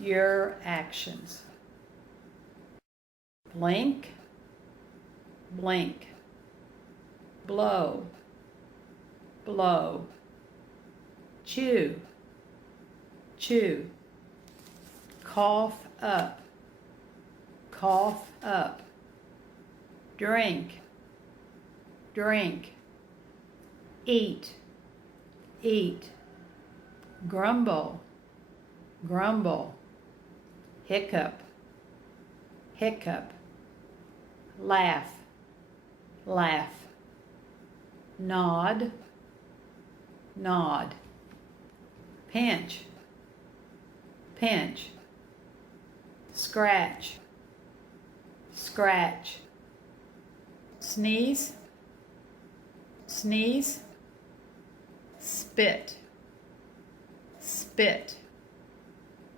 your actions. Blink, blink. Blow, blow. Chew, chew. Cough up, cough up. Drink, drink. Eat, eat. Grumble, grumble. Hiccup, hiccup. Laugh, laugh. Nod, nod. Pinch, pinch. Scratch, scratch. Sneeze, sneeze. Spit, spit.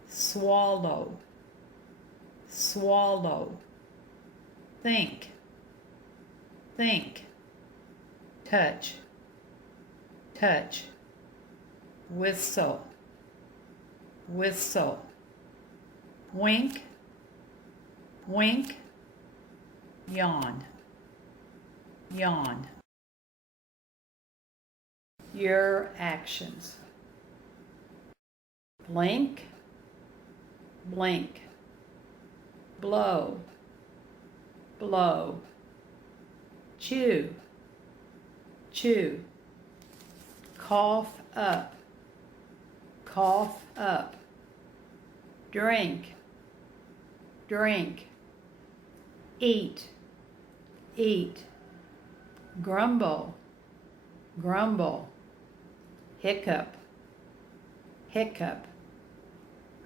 Swallow, swallow. Think, think. Touch, touch. Whistle, whistle. Wink, wink. Yawn, yawn. Your actions. Blink, blink. Blow, blow. Chew, chew. Cough up, cough up. Drink, drink. Eat, eat. Grumble, grumble. Hiccup, hiccup.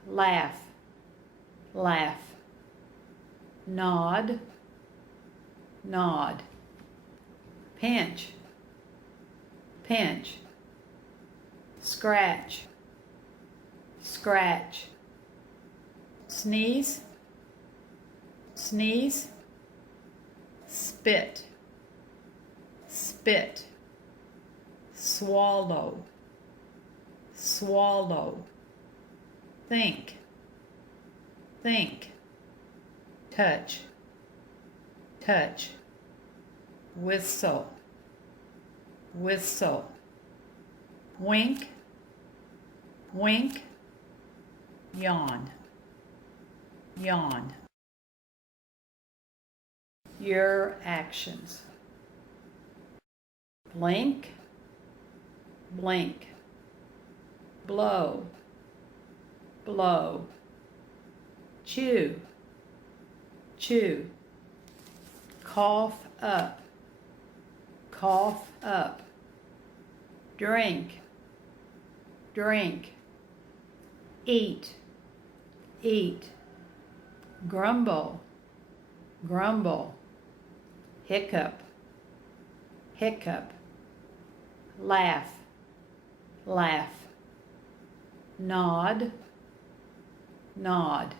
Laugh, laugh. Nod, nod. Pinch, pinch. Scratch, scratch. Sneeze, sneeze. Spit, spit. Swallow, swallow. Think, think. Touch, touch. Whistle, whistle. Wink, wink. Yawn, yawn. Your actions. Blink, blink. Blow, blow. Chew, chew. Cough up, cough up. Drink, drink. Eat, eat. Grumble, grumble. Hiccup, hiccup. Laugh, laugh. Nod, nod.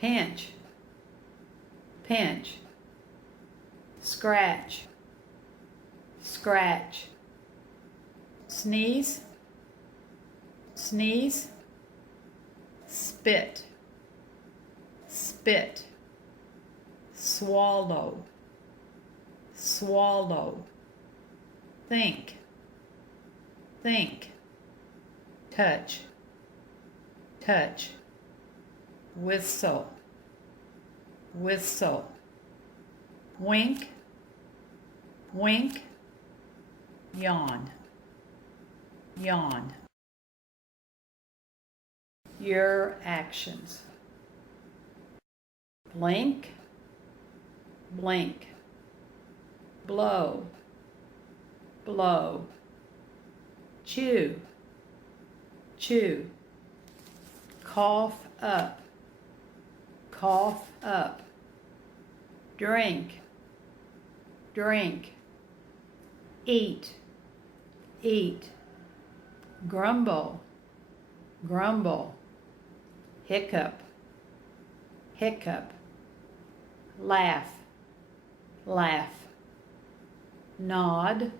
Pinch, pinch. Scratch, scratch. Sneeze, sneeze. Spit, spit. Swallow, swallow. Think, think. Touch, touch. Whistle, whistle. Wink, wink. Yawn, yawn. Your actions. Blink, blink. Blow, blow. Chew, chew. Cough up, cough up. Drink, drink. Eat, eat. Grumble, grumble. Hiccup, hiccup. Laugh, laugh. Nod,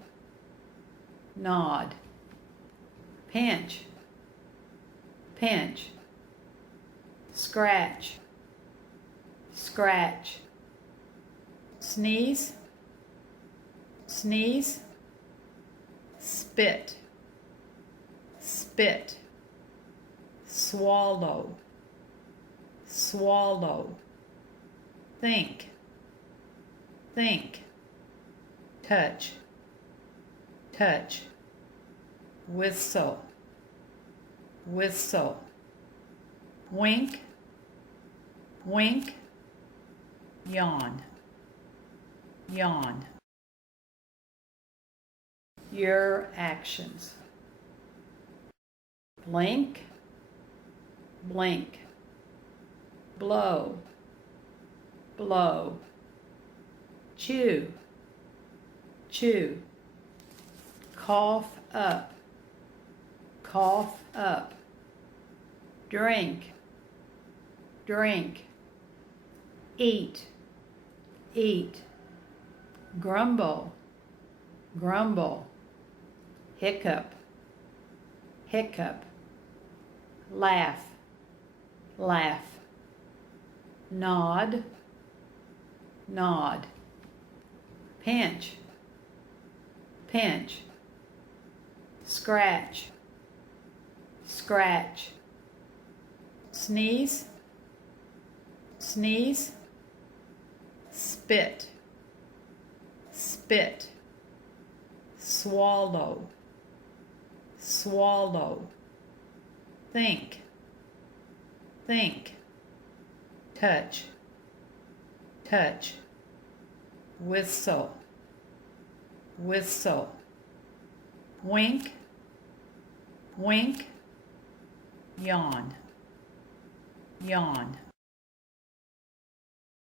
nod. Pinch, pinch. scratch, scratch, sneeze, sneeze, spit, spit, swallow, swallow, think, think, touch, touch, whistle, whistle, wink, wink, yawn, yawn. Your actions. Blink, blink, blow, blow, chew, chew, cough up, cough up, drink, drink, eat, eat, grumble, grumble, hiccup, hiccup, laugh, laugh, nod, nod, pinch, pinch, scratch, scratch, sneeze, sneeze, spit, spit, swallow, swallow, think, think, touch, touch, whistle, whistle, wink, wink, yawn, yawn.